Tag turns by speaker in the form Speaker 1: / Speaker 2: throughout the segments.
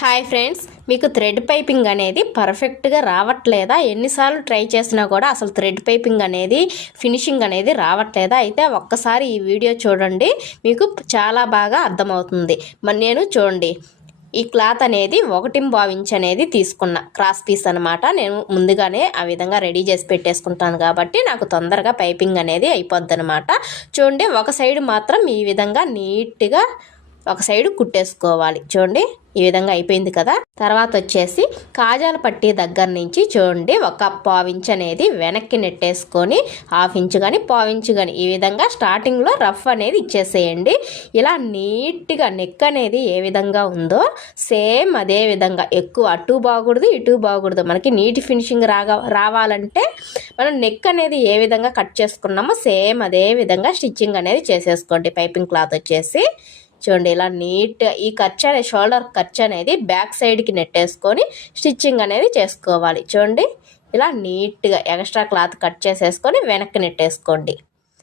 Speaker 1: Hi friends మీకు thread piping అనేది పర్ఫెక్ట్గా రావట్లేదా? ఎన్నిసార్లు ట్రై చేసినా కూడా అసలు థ్రెడ్ పైపింగ్ అనేది ఫినిషింగ్ అనేది రావట్లేదా? అయితే ఒక్కసారి ఈ వీడియో చూడండి. మీకు చాలా బాగా అర్థమవుతుంది. మరి నేను చూడండి. ఈ క్లాత్ అనేది ఒకటి భావించి అనేది తీసుకున్న. క్రాస్ పీస్ అనమాట నేను ముందుగానే ఆ విధంగా రెడీ చేసి పెట్టేసుకుంటాను కాబట్టి నాకు తొందరగా పైపింగ్ అనేది అయిపోద్ది అనమాట చూడండి ఒక సైడ్ మాత్రం ఈ విధంగా నీట్గా ఒక సైడ్ కుట్టేసుకోవాలి. చూడండి ఈ విధంగా అయిపోయింది కదా? తర్వాత వచ్చేసి కాజాల పట్టి దగ్గర నుంచి చూడండి ఒక పావించ్ అనేది వెనక్కి నెట్టేసుకొని హాఫ్ ఇంచు కానీ పావించ్ కానీ ఈ విధంగా స్టార్టింగ్లో రఫ్ అనేది ఇచ్చేసేయండి. ఇలా నీట్గా నెక్ అనేది ఏ విధంగా ఉందో సేమ్ అదే విధంగా. ఎక్కువ అటు బాగూడదు ఇటు బాగూడదు. మనకి నీట్ ఫినిషింగ్ రాగా రావాలంటే మనం నెక్ అనేది ఏ విధంగా కట్ చేసుకున్నామో సేమ్ అదే విధంగా స్టిచ్చింగ్ అనేది చేసేసుకోండి. పైపింగ్ క్లాత్ వచ్చేసి. చూడండి ఇలా నీట్ ఈ ఖర్చు అనేది షోల్డర్ ఖర్చు అనేది బ్యాక్ సైడ్కి నెట్టేసుకొని స్టిచ్చింగ్ అనేది చేసుకోవాలి. చూడండి ఇలా నీట్గా ఎక్స్ట్రా క్లాత్ కట్ చేసేసుకొని వెనక్కి నెట్టేసుకోండి.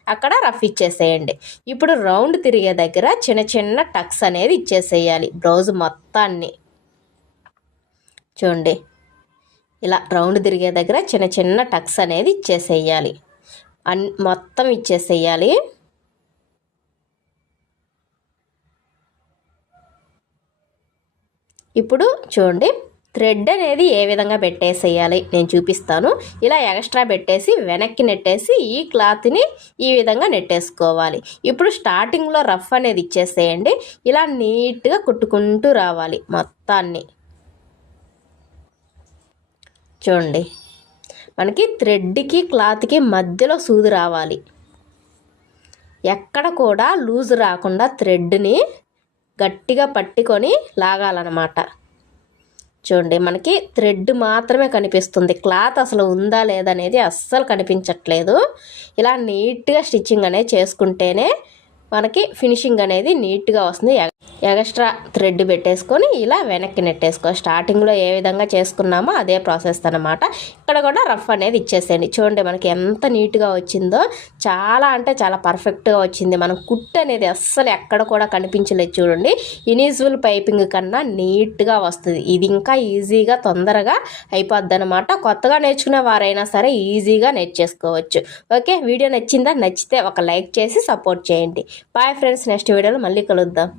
Speaker 1: అక్కడ రఫ్ ఇచ్చేసేయండి. ఇప్పుడు రౌండ్ తిరిగే దగ్గర చిన్న చిన్న టక్స్ అనేది ఇచ్చేసేయాలి బ్లౌజ్ మొత్తాన్ని. చూడండి ఇలా రౌండ్ తిరిగే దగ్గర చిన్న చిన్న టక్స్ అనేది ఇచ్చేసేయాలి. అన్ మొత్తం ఇచ్చేసేయాలి. ఇప్పుడు చూడండి థ్రెడ్ అనేది ఏ విధంగా పెట్టేసేయాలి? నేను చూపిస్తాను. ఇలా ఎక్స్ట్రా పెట్టేసి వెనక్కి నెట్టేసి ఈ క్లాత్ని ఈ విధంగా నెట్టేసుకోవాలి. ఇప్పుడు స్టార్టింగ్లో రఫ్ అనేది ఇచ్చేసేయండి. ఇలా నీట్గా కుట్టుకుంటూ రావాలి మొత్తాన్ని. చూడండి మనకి థ్రెడ్కి క్లాత్కి మధ్యలో సూది రావాలి. ఎక్కడ కూడా లూజ్ రాకుండా థ్రెడ్ని గట్టిగా పట్టుకొని లాగాలన్నమాట. చూడండి మనకి థ్రెడ్ మాత్రమే కనిపిస్తుంది. క్లాత్ అసలు ఉందా లేదా అనేది అస్సలు కనిపించట్లేదు. ఇలా నీట్గా స్టిచ్చింగ్ అనేది చేసుకుంటేనే మనకి ఫినిషింగ్ అనేది నీట్గా వస్తుంది. ఎగస్ట్రా థ్రెడ్ పెట్టేసుకొని ఇలా వెనక్కి నెట్టేసుకో. స్టార్టింగ్లో ఏ విధంగా చేసుకున్నామో అదే ప్రాసెస్ అనమాట ఇక్కడ కూడా రఫ్ అనేది ఇచ్చేసేయండి. చూడండి మనకి ఎంత నీట్గా వచ్చిందో. చాలా అంటే చాలా పర్ఫెక్ట్గా వచ్చింది. మనం కుట్ అనేది అస్సలు ఎక్కడ కూడా కనిపించలేదు చూడండి. ఇనీజువల్ పైపింగ్ కన్నా నీట్గా వస్తుంది. ఇది ఇంకా ఈజీగా తొందరగా అయిపోద్ది అనమాట కొత్తగా నేర్చుకునే వారైనా సరే ఈజీగా నేర్చేసుకోవచ్చు. ఓకే? వీడియో నచ్చిందా? నచ్చితే ఒక లైక్ చేసి సపోర్ట్ చేయండి. బాయ్ ఫ్రెండ్స్ నెక్స్ట్ వీడియోలో మళ్ళీ కలుద్దాం.